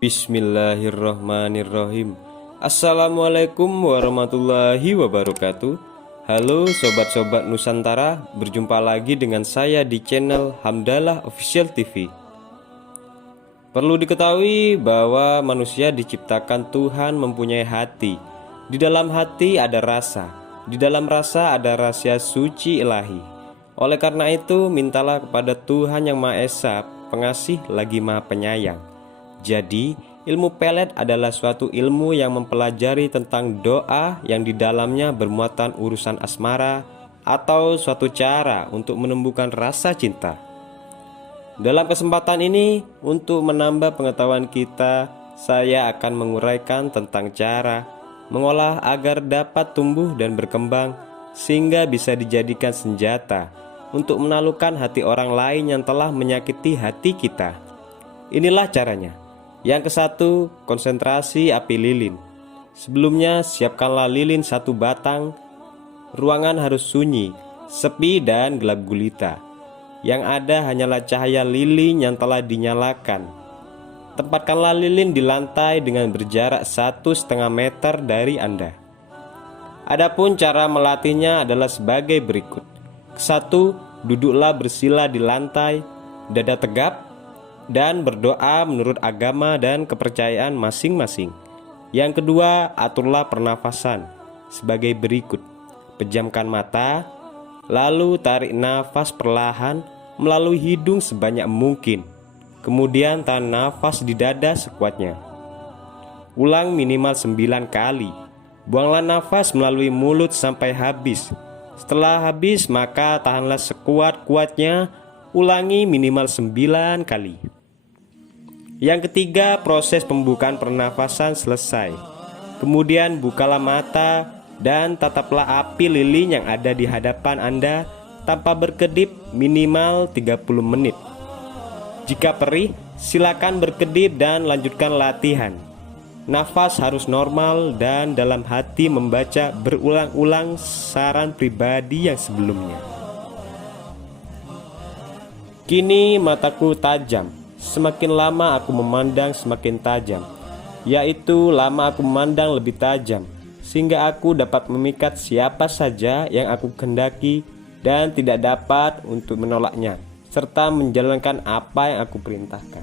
Bismillahirrahmanirrahim. Assalamualaikum warahmatullahi wabarakatuh. Halo sobat-sobat Nusantara, berjumpa lagi dengan saya di channel Hamdalah Official TV. Perlu diketahui bahwa manusia diciptakan Tuhan mempunyai hati. Di dalam hati ada rasa, di dalam rasa ada rahasia suci ilahi. Oleh karena itu, mintalah kepada Tuhan yang Maha Esa, pengasih lagi Maha Penyayang. Jadi, ilmu pelet adalah suatu ilmu yang mempelajari tentang doa yang di dalamnya bermuatan urusan asmara atau suatu cara untuk menumbuhkan rasa cinta. Dalam kesempatan ini, untuk menambah pengetahuan kita, saya akan menguraikan tentang cara mengolah agar dapat tumbuh dan berkembang sehingga bisa dijadikan senjata untuk menaklukkan hati orang lain yang telah menyakiti hati kita. Inilah caranya. Yang ke-1, konsentrasi api lilin. Sebelumnya siapkanlah lilin 1 batang. Ruangan harus sunyi, sepi dan gelap gulita. Yang ada hanyalah cahaya lilin yang telah dinyalakan. Tempatkanlah lilin di lantai dengan berjarak 1,5 meter dari Anda. Adapun cara melatihnya adalah sebagai berikut. Ke-1, duduklah bersila di lantai, dada tegap, dan berdoa menurut agama dan kepercayaan masing-masing. Yang kedua, aturlah pernafasan sebagai berikut. Pejamkan mata, lalu tarik nafas perlahan melalui hidung sebanyak mungkin. Kemudian tahan nafas di dada sekuatnya. Ulang minimal 9 kali. Buanglah nafas melalui mulut sampai habis. Setelah habis, maka tahanlah sekuat-kuatnya. Ulangi minimal 9 kali. Yang ketiga, proses pembukaan pernafasan selesai. Kemudian bukalah mata dan tataplah api lilin yang ada di hadapan Anda tanpa berkedip minimal 30 menit. Jika perih, silakan berkedip dan lanjutkan latihan. Nafas harus normal dan dalam hati membaca berulang-ulang saran pribadi yang sebelumnya. Kini mataku tajam. Semakin lama aku memandang semakin tajam, yaitu lama aku memandang lebih tajam, sehingga aku dapat memikat siapa saja yang aku kehendaki dan tidak dapat untuk menolaknya, serta menjalankan apa yang aku perintahkan.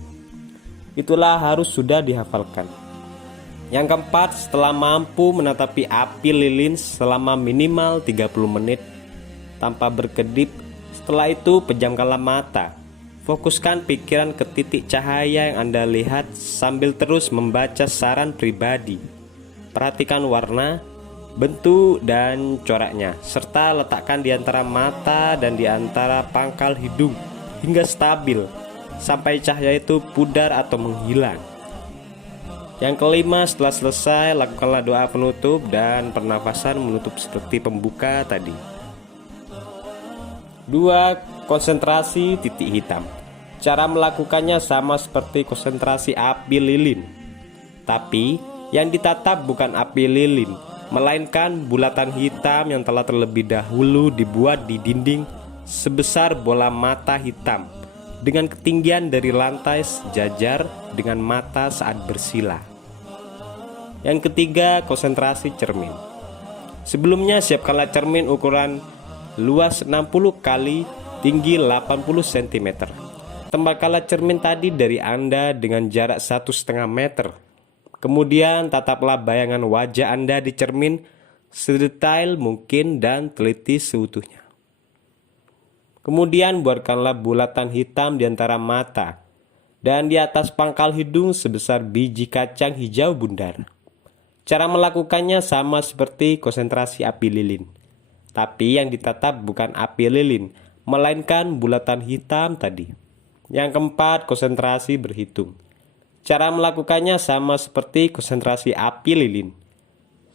Itulah harus sudah dihafalkan. Yang keempat, setelah mampu menatapi api lilin selama minimal 30 menit tanpa berkedip, setelah itu pejamkanlah mata. Fokuskan pikiran ke titik cahaya yang Anda lihat sambil terus membaca saran pribadi. Perhatikan warna, bentuk, dan coraknya, serta letakkan di antara mata dan di antara pangkal hidung hingga stabil sampai cahaya itu pudar atau menghilang. Yang kelima, setelah selesai, lakukanlah doa penutup dan pernafasan menutup seperti pembuka tadi. 2. Konsentrasi titik hitam. Cara melakukannya sama seperti konsentrasi api lilin, tapi yang ditatap bukan api lilin, melainkan bulatan hitam yang telah terlebih dahulu dibuat di dinding sebesar bola mata hitam dengan ketinggian dari lantai sejajar dengan mata saat bersila. Yang ketiga, konsentrasi cermin. Sebelumnya siapkanlah cermin ukuran luas 60 kali tinggi 80 cm. Tempatkanlah cermin tadi dari Anda dengan jarak 1,5 meter. Kemudian tataplah bayangan wajah Anda di cermin sedetail mungkin dan teliti seutuhnya. Kemudian buatkanlah bulatan hitam di antara mata dan di atas pangkal hidung sebesar biji kacang hijau bundar. Cara melakukannya sama seperti konsentrasi api lilin, tapi yang ditatap bukan api lilin, melainkan bulatan hitam tadi. Yang keempat, konsentrasi berhitung. Cara melakukannya sama seperti konsentrasi api lilin.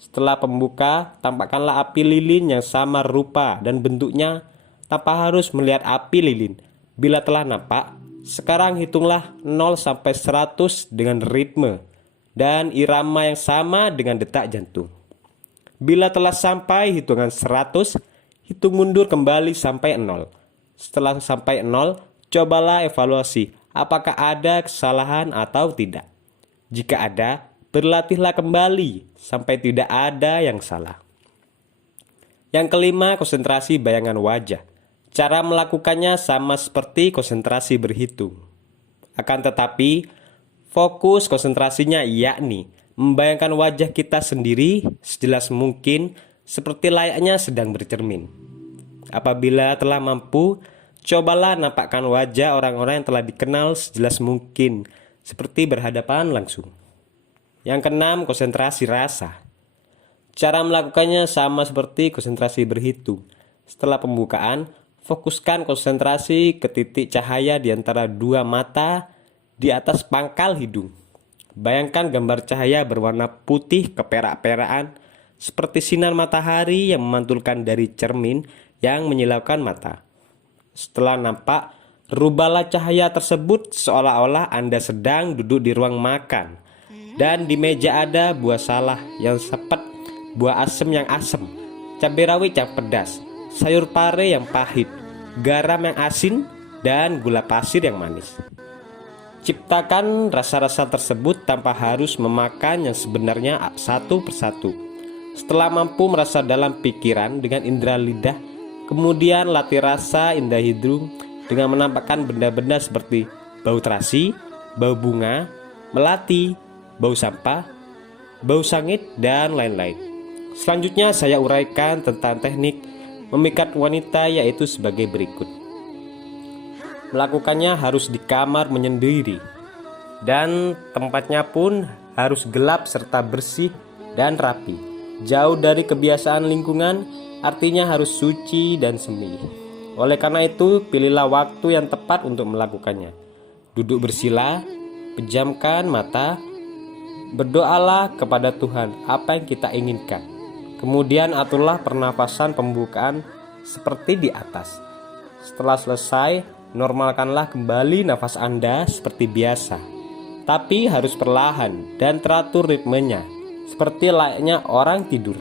Setelah pembuka, tampakkanlah api lilin yang sama rupa dan bentuknya tanpa harus melihat api lilin. Bila telah nampak, sekarang hitunglah 0 sampai 100 dengan ritme dan irama yang sama dengan detak jantung. Bila telah sampai hitungan 100, hitung mundur kembali sampai 0. Setelah sampai 0, cobalah evaluasi apakah ada kesalahan atau tidak. Jika ada, berlatihlah kembali sampai tidak ada yang salah. Yang kelima, konsentrasi bayangan wajah. Cara melakukannya sama seperti konsentrasi berhitung. Akan tetapi, fokus konsentrasinya yakni membayangkan wajah kita sendiri sejelas mungkin seperti layaknya sedang bercermin. Apabila telah mampu, cobalah nampakkan wajah orang-orang yang telah dikenal sejelas mungkin seperti berhadapan langsung. Yang keenam, konsentrasi rasa. Cara melakukannya sama seperti konsentrasi berhitung. Setelah pembukaan, fokuskan konsentrasi ke titik cahaya di antara dua mata di atas pangkal hidung. Bayangkan gambar cahaya berwarna putih keperak-perakan seperti sinar matahari yang memantulkan dari cermin yang menyilaukan mata. Setelah nampak, rubahlah cahaya tersebut seolah-olah Anda sedang duduk di ruang makan dan di meja ada buah salak yang sepet, buah asem yang asem, cabai rawit yang pedas, sayur pare yang pahit, garam yang asin, dan gula pasir yang manis. Ciptakan rasa-rasa tersebut tanpa harus memakan yang sebenarnya satu persatu. Setelah mampu merasa dalam pikiran dengan indera lidah, kemudian latih rasa indah hidung dengan menampakkan benda-benda seperti bau terasi, bau bunga, melati, bau sampah, bau sangit, dan lain-lain. Selanjutnya saya uraikan tentang teknik memikat wanita, yaitu sebagai berikut. Melakukannya harus di kamar menyendiri, dan tempatnya pun harus gelap serta bersih dan rapi, jauh dari kebiasaan lingkungan, artinya harus suci dan semi. Oleh karena itu, pilihlah waktu yang tepat untuk melakukannya. Duduk bersila, pejamkan mata, berdoalah kepada Tuhan apa yang kita inginkan. Kemudian aturlah pernapasan pembukaan seperti di atas. Setelah selesai, normalkanlah kembali nafas Anda seperti biasa. Tapi harus perlahan dan teratur ritmenya, seperti layaknya orang tidur.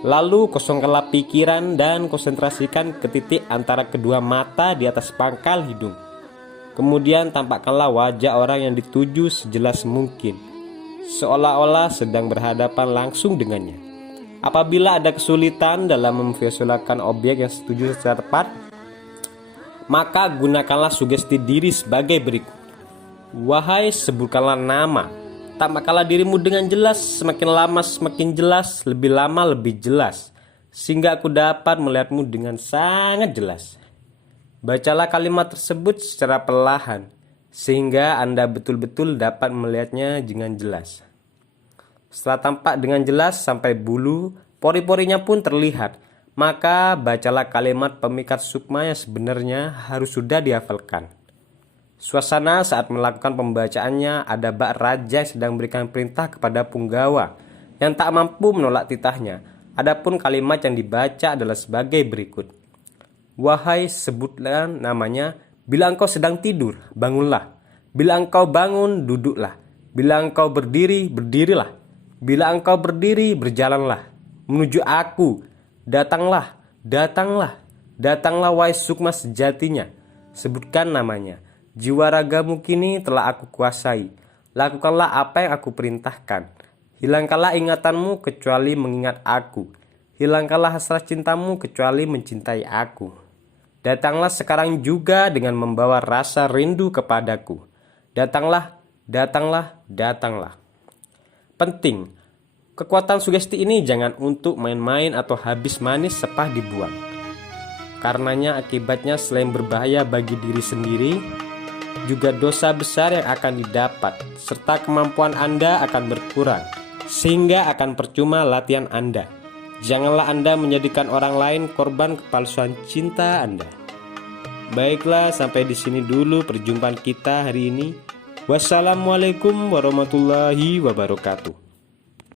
Lalu kosongkanlah pikiran dan konsentrasikan ke titik antara kedua mata di atas pangkal hidung. Kemudian tampakkanlah wajah orang yang dituju sejelas mungkin, seolah-olah sedang berhadapan langsung dengannya. Apabila ada kesulitan dalam memvisualisasikan objek yang setuju secara tepat, maka gunakanlah sugesti diri sebagai berikut. Wahai, sebutkanlah nama, tampakkanlah dirimu dengan jelas, semakin lama semakin jelas, lebih lama lebih jelas, sehingga aku dapat melihatmu dengan sangat jelas. Bacalah kalimat tersebut secara perlahan, sehingga Anda betul-betul dapat melihatnya dengan jelas. Setelah tampak dengan jelas sampai bulu, pori-porinya pun terlihat, maka bacalah kalimat pemikat sukma yang sebenarnya harus sudah dihafalkan. Suasana saat melakukan pembacaannya ada bak raja yang sedang memberikan perintah kepada punggawa yang tak mampu menolak titahnya. Adapun kalimat yang dibaca adalah sebagai berikut. Wahai, sebutlah namanya. Bila engkau sedang tidur, bangunlah. Bila engkau bangun, duduklah. Bila engkau berdiri, berdirilah. Bila engkau berdiri, berjalanlah menuju aku. Datanglah, datanglah, datanglah wahai sukma sejatinya. Sebutkan namanya. Jiwa ragamu kini telah aku kuasai. Lakukanlah apa yang aku perintahkan. Hilangkanlah ingatanmu kecuali mengingat aku. Hilangkanlah hasrat cintamu kecuali mencintai aku. Datanglah sekarang juga dengan membawa rasa rindu kepadaku. Datanglah, datanglah, datanglah. Penting, kekuatan sugesti ini jangan untuk main-main atau habis manis sepah dibuang. Karenanya akibatnya selain berbahaya bagi diri sendiri, juga dosa besar yang akan didapat, serta kemampuan Anda akan berkurang, sehingga akan percuma latihan Anda. Janganlah Anda menjadikan orang lain korban kepalsuan cinta Anda. Baiklah, sampai di sini dulu perjumpaan kita hari ini. Wassalamualaikum warahmatullahi wabarakatuh.